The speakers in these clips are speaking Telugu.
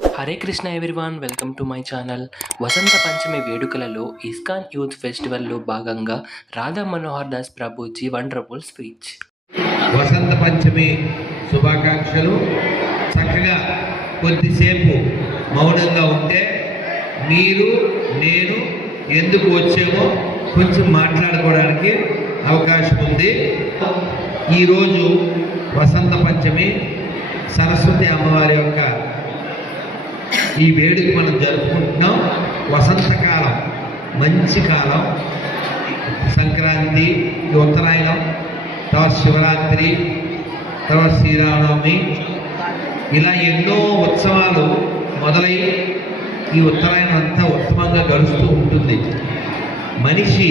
Hare Krishna everyone, welcome to my channel. Vasant Panchami వేడుకలలో ఇస్కాన్ యూత్ ఫెస్టివల్లో భాగంగా రాధా మనోహర్ దాస్ ప్రభుజీ వండర్ఫుల్ స్పీచ్. వసంత పంచమి శుభాకాంక్షలు. చక్కగా కొద్దిసేపు మౌనంగా ఉంటే మీరు నేను ఎందుకు వచ్చామో కొంచెం మాట్లాడుకోవడానికి అవకాశం ఉంది. ఈరోజు వసంత పంచమి, సరస్వతి అమ్మవారి యొక్క ఈ వేడుక మనం జరుపుకుంటున్నాం. వసంతకాలం, మంచి కాలం. సంక్రాంతి, ఉత్తరాయణం, తర్వాత శివరాత్రి, తర్వాత శ్రీరామనవమి, ఇలా ఎన్నో ఉత్సవాలు మొదలై ఈ ఉత్తరాయణం అంతా ఉత్తమంగా గడుస్తూ ఉంటుంది. మనిషి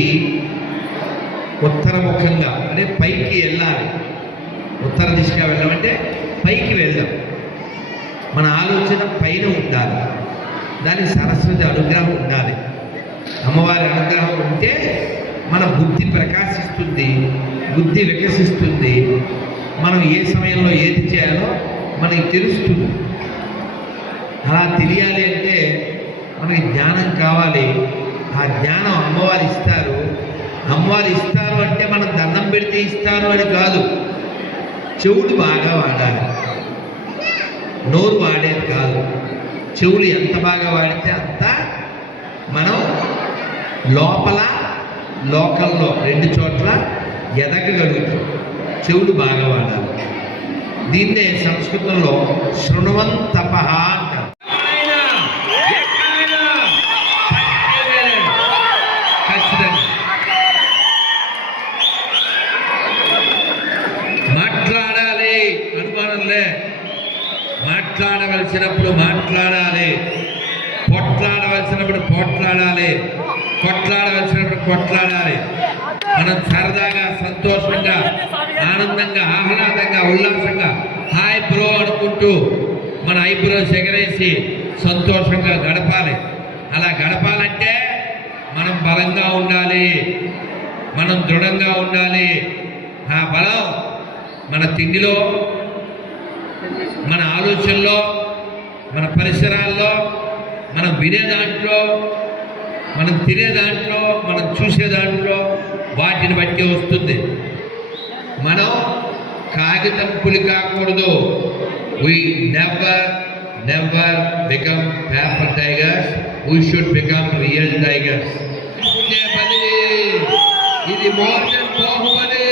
ఉత్తరముఖంగా అంటే పైకి వెళ్ళాలి. ఉత్తర దిశగా వెళ్ళామంటే పైకి వెళ్దాం. మన ఆలోచన పైన ఉండాలి. దానికి సరస్వతి అనుగ్రహం ఉండాలి. అమ్మవారి అనుగ్రహం ఉంటే మన బుద్ధి ప్రకాశిస్తుంది, బుద్ధి వికసిస్తుంది. మనం ఏ సమయంలో ఏది చేయాలో మనకి తెలుస్తుంది. అలా తెలియాలి అంటే మనకి జ్ఞానం కావాలి. ఆ జ్ఞానం అమ్మవారు ఇస్తారు. అమ్మవారు ఇస్తారు అంటే మనం దండం పెడితే ఇస్తారు అని కాదు. చెవులు బాగా వాడాలి, నోరు వాడేది కాదు. చెవులు ఎంత బాగా వాడితే అంత మనం లోపల లోకల్లో రెండు చోట్ల ఎదగగలుగుతాం. చెవులు బాగా వాడాలి. దీన్నే సంస్కృతంలో శృణవంతపః అంటారు. ఖచ్చితంగా మాట్లాడాలి, అనుమానంలే. మాట్లాడవలసినప్పుడు మాట్లాడాలి, పొట్లాడవలసినప్పుడు పోట్లాడాలి, కొట్లాడవలసినప్పుడు కొట్లాడాలి. మనం సరదాగా, సంతోషంగా, ఆనందంగా, ఆహ్లాదంగా, ఉల్లాసంగా హాయ్ బ్రో అనుకుంటూ మన ఐబ్రోస్ ఎగరేసి సంతోషంగా గడపాలి. అలా గడపాలంటే మనం బలంగా ఉండాలి, మనం దృఢంగా ఉండాలి. ఆ బలం మన తిండిలో, మన ఆలోచనలో, మన పరిసరాల్లో, మనం వినే దాంట్లో, మనం తినే దాంట్లో, మనం చూసే దాంట్లో, వాటిని బట్టి వస్తుంది. మనం కాగితం పులి కాకూడదు. We never become paper tigers. We should become real tigers. ఇది మోర్ దెన్ బాహుబలి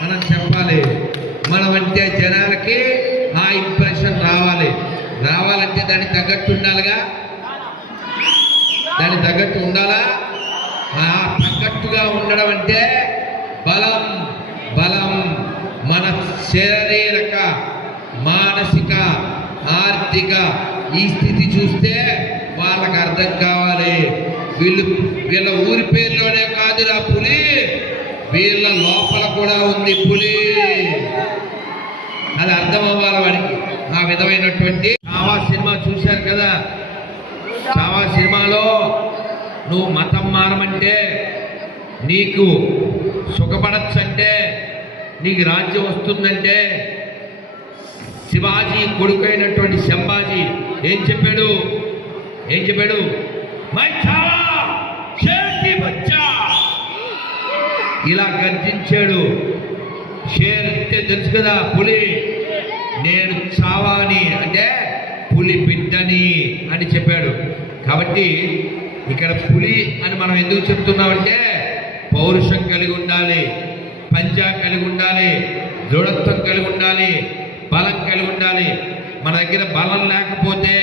మనం చెప్పాలి. మనం అంటే జనాలకి ఆ ఇంప్రెషన్ రావాలి. రావాలంటే దానికి తగ్గట్టు ఉండాలిగా. దానికి తగ్గట్టు ఉండాలా? ఆ తగ్గట్టుగా ఉండడం అంటే బలం. బలం మన శారీరక, మానసిక, ఆర్థిక ఈ స్థితి చూస్తే వాళ్ళకి అర్థం కావాలి. వీళ్ళ ఊరి పేరులోనే కాదురా పులి, వీళ్ళ లోపల కూడా ఉంది పులి. అది అర్థం అవ్వాలి వాడికి. ఆ విధమైనటువంటి చావా సినిమా చూశారు కదా. చావా సినిమాలో నువ్వు మతం మారమంటే, నీకు సుఖపడచ్చంటే, నీకు రాజ్యం వస్తుందంటే, శివాజీ కొడుకైనటువంటి శంభాజీ ఏం చెప్పాడు? మై చావా షేర్కి బచ్చా, ఇలా గర్జించాడు. షేర్ అంటే తెలుసు కదా, పులి. నేను చావాని అంటే పులి బిడ్డని అని చెప్పాడు. కాబట్టి ఇక్కడ పులి అని మనం ఎందుకు చెప్తున్నామంటే పౌరుషం కలిగి ఉండాలి, పంజా కలిగి ఉండాలి, దృఢత్వం కలిగి ఉండాలి, బలం కలిగి ఉండాలి. మన దగ్గర బలం లేకపోతే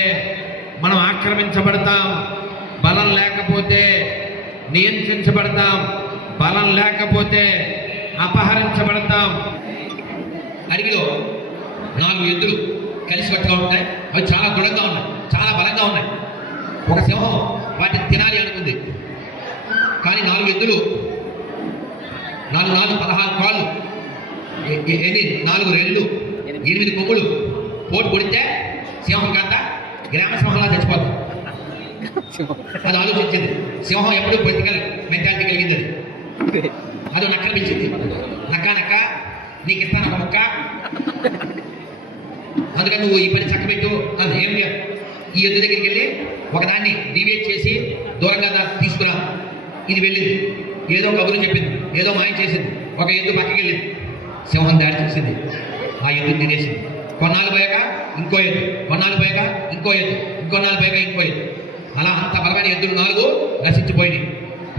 మనం ఆక్రమించబడతాం, బలం లేకపోతే నియంత్రించబడతాం, బలం లేకపోతే అపహరించబడతాం. అడవిలో 4 ఎద్దులు కలిసికట్టుగా ఉంటాయి. అవి చాలా దృఢంగా ఉన్నాయి, చాలా బలంగా ఉన్నాయి. ఒక సింహం వాటిని తినాలి అనుకుంది. కానీ 4 ఎద్దులు, 4 16 కాళ్ళు, 4 రెళ్ళు, 8 కొమ్ములు పోటు కొడితే సింహం కాంత గ్రామ సింహంలా చచ్చిపోతుంది. అది ఆలోచించింది. సింహం ఎప్పుడు పొలిటికల్ మెంటాలిటీ కలిగింది. అది నక్కనిపించింది. నక్క నీకు ఇస్తాను ఒక ముక్క, అందుకని నువ్వు ఈ పని చక్కబెట్టు. అది ఏం లేదు, ఈ ఎద్దు దగ్గరికి వెళ్ళి ఒకదాన్ని డివేట్ చేసి దూరంగా దాన్ని తీసుకురా. ఇది వెళ్ళింది, ఏదో కబుర్లు చెప్పింది, ఏదో మాయం చేసింది. ఒక ఎద్దు పక్కకి వెళ్ళింది, సింహం దాడి చేసింది, ఆ ఎద్దు తినేసింది. కొన్నాళ్ళు పోయాక ఇంకో ఎద్దు, కొన్నాళ్ళు పోయాక ఇంకో ఎద్దు, ఇంకొన్నాళ్ళు పోయాక ఇంకో ఎద్దు. అలా అంత బలమైన ఎద్దులు 4 నశించిపోయినాయి.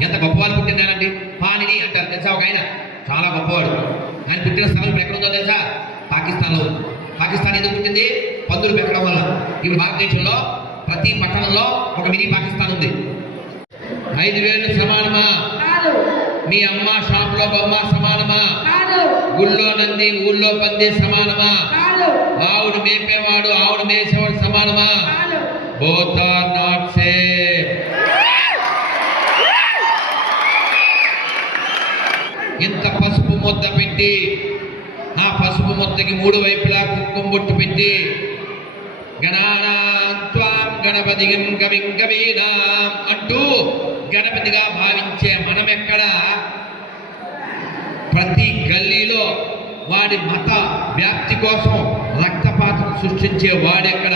ఎంత గొప్పవాళ్ళు పుట్టినారండి. పానిని అంటారు తెలుసా, ఒక ఆయన చాలా గొప్పవాడు. ఆయన పుట్టిన స్థలం ఇప్పుడు ఎక్కడ ఉందో తెలుసా? పాకిస్తాన్లో ఉంది. పాకిస్తాన్ ఎందుకు పుట్టింది? పందులు పెట్టడం వల్ల. ఇప్పుడు భారతదేశంలో ప్రతి పట్టణంలో ఒక మినీ పాకిస్తాన్ ఉంది. 5,000 సమానమా? మీ అమ్మ షాపులో బొమ్మ సమానమా? గుళ్ళో నంది ఊళ్ళో పంది సమానమా? ఆవును మేపేవాడు ఆవును మేసేవాడు సమానమా? Both are not same. ఇంత పసుపు ముద్ద పెట్టి ఆ పసుపు ముద్దకి 3 వైపులా కుంకుమ బొట్టు పెట్టి గణానాం గణపతిం కవిం కవీనాం అంటూ గణపతిగా భావించే మనమెక్కడ? ప్రతి గల్లీలో వాడి మత వ్యాప్తి కోసం రక్తపాతం సృష్టించే వాడెక్కడ?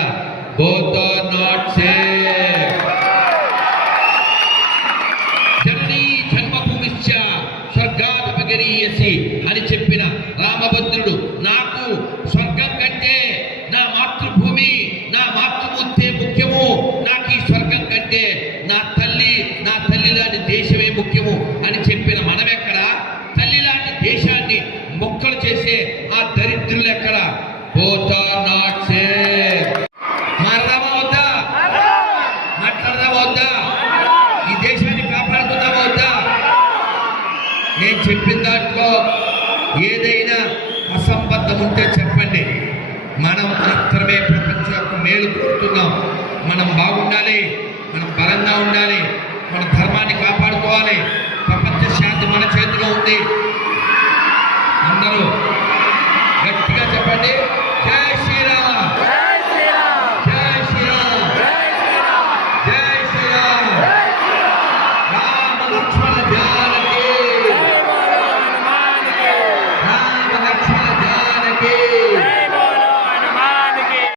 Both are not same. జననీ జన్మభూమిశ్చ స్వర్గాదపగరీయసి అని చెప్పిన రామభద్రుడు, నాకు స్వర్గం కంటే నా మాతృభూమి నా మాతృమూర్తే ముఖ్యము, నాకు ఈ స్వర్గం కంటే నా తల్లి లాంటి దేశమే ముఖ్యము అని చెప్పిన మనమెక్కడ? తల్లి లాంటి దేశాన్ని మొక్కలు చేసే ఆ దరిద్రులు ఎక్కడ? Both are not same. మారదామా వద్దా? మాట్లాడదామా వద్దా? ఈ దేశాన్ని కాపాడుకుందామా వద్దా? నేను చెప్పిన దాంట్లో ఏదైనా అసంబద్ధం ఉంటే చెప్పండి. మనం మాత్రమే ప్రపంచం యొక్క మేలు కోరుతున్నాం. మనం బాగుండాలి, మనం బలంగా ఉండాలి, మన ధర్మాన్ని కాపాడుకోవాలి.